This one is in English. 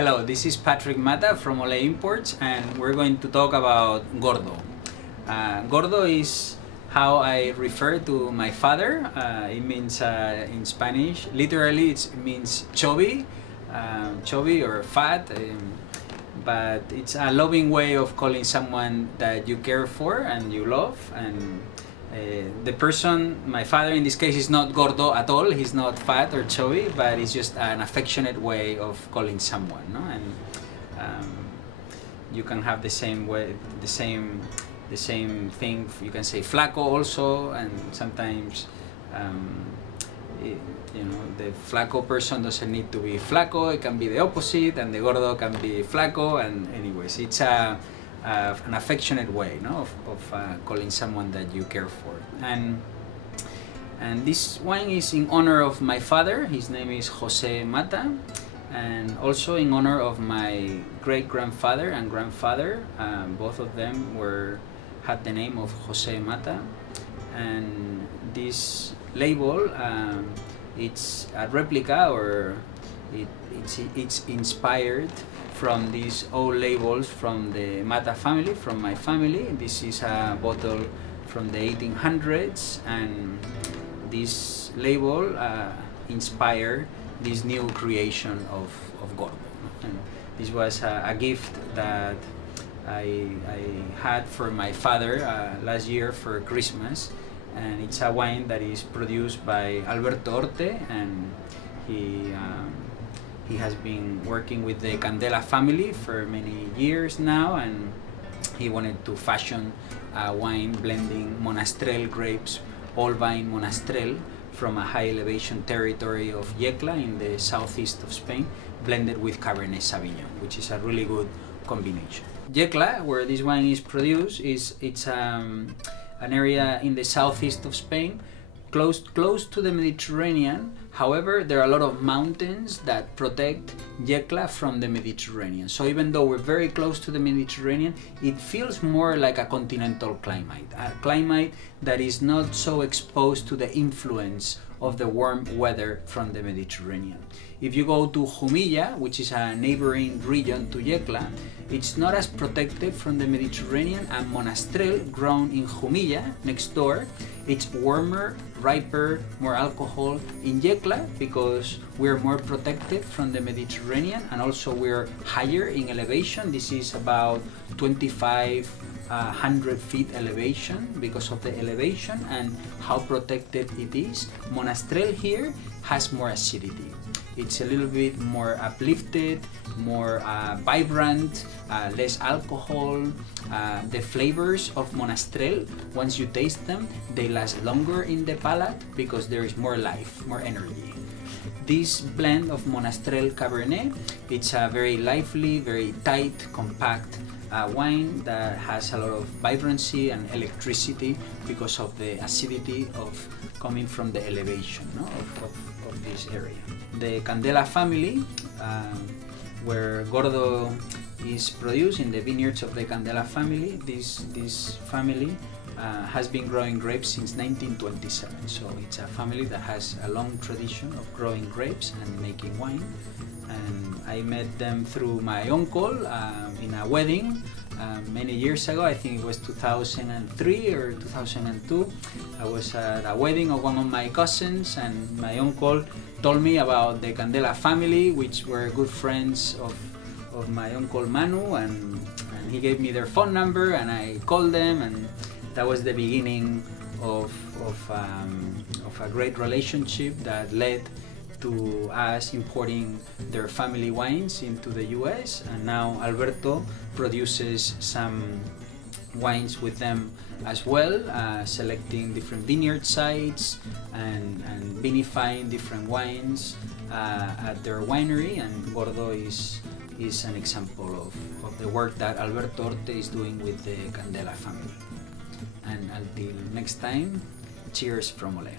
Hello, this is Patrick Mata from Ole Imports, and we're going to talk about Gordo. Gordo is how I refer to my father. It means in Spanish, literally it means chubby, chubby or fat, but it's a loving way of calling someone that you care for and you love. And the person, my father in this case, is not gordo at all. He's not fat or chubby, but it's just an affectionate way of calling someone, no? And you can have the same way, the same thing. You can say flaco also, and sometimes the flaco person doesn't need to be flaco. It can be the opposite, and the gordo can be flaco. And anyways, it's an affectionate way, no, of calling someone that you care for. And this wine is in honor of my father. His name is Jose Mata, and also in honor of my great-grandfather and grandfather. Both of them had the name of Jose Mata. And this label, it's a replica, or it's inspired from these old labels from the Mata family, from my family. This is a bottle from the 1800s, and this label inspired this new creation of Gordo. And this was a gift that I had for my father last year for Christmas, and it's a wine that is produced by Alberto Orte, and he has been working with the Candela family for many years now, and he wanted to fashion a wine blending Monastrell grapes, all vine Monastrell, from a high elevation territory of Yecla in the southeast of Spain, blended with Cabernet Sauvignon, which is a really good combination. Yecla, where this wine is produced, it's an area in the southeast of Spain, close to the Mediterranean. However, there are a lot of mountains that protect Yecla from the Mediterranean. So even though we're very close to the Mediterranean, it feels more like a continental climate, a climate that is not so exposed to the influence of the warm weather from the Mediterranean. If you go to Jumilla, which is a neighboring region to Yecla, it's not as protected from the Mediterranean, and Monastrell, grown in Jumilla, next door, it's warmer, riper, more alcohol. In Yecla, because we're more protected from the Mediterranean, and also we're higher in elevation. This is about 2,500 feet elevation. Because of the elevation and how protected it is, Monastrell here has more acidity. It's a little bit more uplifted, more vibrant, less alcohol. The flavors of Monastrell, once you taste them, they last longer in the palate because there is more life, more energy. This blend of Monastrell Cabernet, it's a very lively, very tight, compact wine that has a lot of vibrancy and electricity because of the acidity of coming from the elevation, no, of this area. The Candela family, where Gordo is produced in the vineyards of the Candela family, this family has been growing grapes since 1927. So it's a family that has a long tradition of growing grapes and making wine. And I met them through my uncle in a wedding many years ago. I think it was 2003 or 2002. I was at a wedding of one of my cousins, and my uncle told me about the Candela family, which were good friends of my uncle Manu, and he gave me their phone number, and I called them, and that was the beginning of a great relationship that led to us importing their family wines into the US. And now Alberto produces some wines with them as well, selecting different vineyard sites and vinifying different wines at their winery. And Gordo is an example of the work that Alberto Orte is doing with the Candela family. And until next time, cheers from Ole.